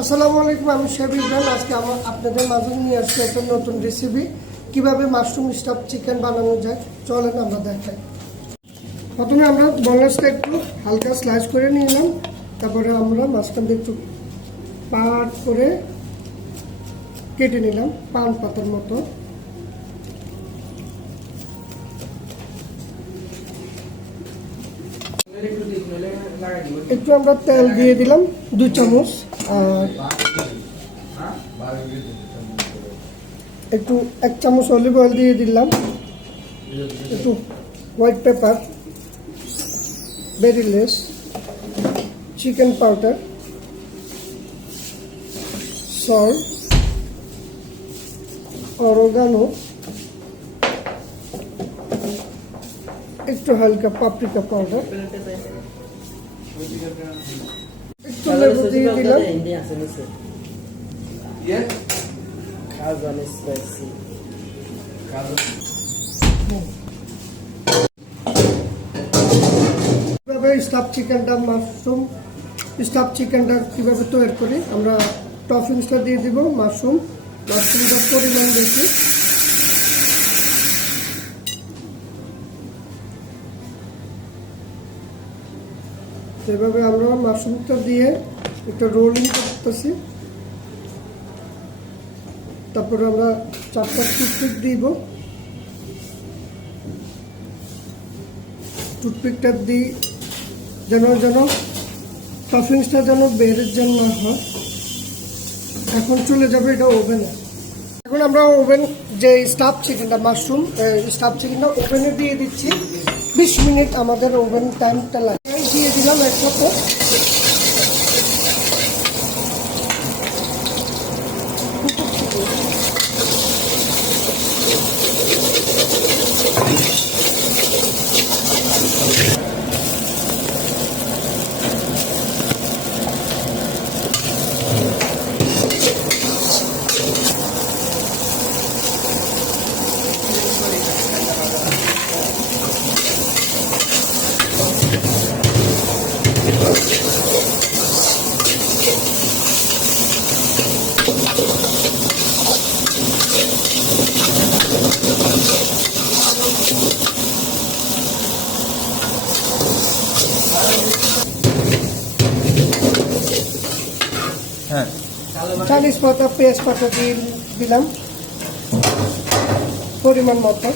আসসালামু আলাইকুম, আমি শেফ ইব্রাহিম। আজকে আপনাদের মাঝে নিয়ে আসছি একটা নতুন রেসিপি, কিভাবে মাশরুম স্টাফ চিকেন বানানো যায়। চলেন আমরা দেখাই। প্রথমে আমরা বোনলেসটা একটু হালকা স্লাইস করে নিলাম, তারপরে আমরা মাছটা একটু পাট করে কেটে নিলাম পান পাতার মতো। একটু আমরা তেল দিয়ে দিলাম 2 চামচ, আর একটু 1 চামচ অলিভ অয়েল দিয়ে দিলাম, একটু white pepper, very less, chicken powder, salt, oregano, একটু হালকা পাপরিকা পাউডার, একটু লেবু দিয়ে দিলাম। স্টাফ চিকেনটা, মাশরুম স্টাফ চিকেনটা কীভাবে তৈরি করি, আমরা টপিংসটা দিয়ে দিব। মাশরুমটার পরিমাণ বেশি, সেভাবে আমরা মাশরুমটা দিয়ে একটা রোলিং করতেছি। তারপরে আমরা 4টা টুথপিক দিব। টুথপিকটা দিই যেন টপিংসটা যেন বেড়ে যেন না হয়। এখন চলে যাবে এটা ওভেনে। এখন আমরা ওভেন যে স্টাফ চিকেনটা, মাশরুম স্টাফ চিকেনটা ওভেনে দিয়ে দিচ্ছি। 20 মিনিট আমাদের ওভেন টাইমটা লাগে। দিয়ে দিলাম একসাথে। চালিশ পাতা পেঁয়াজ পাতা দিয়ে দিলাম পরিমাণ মতো।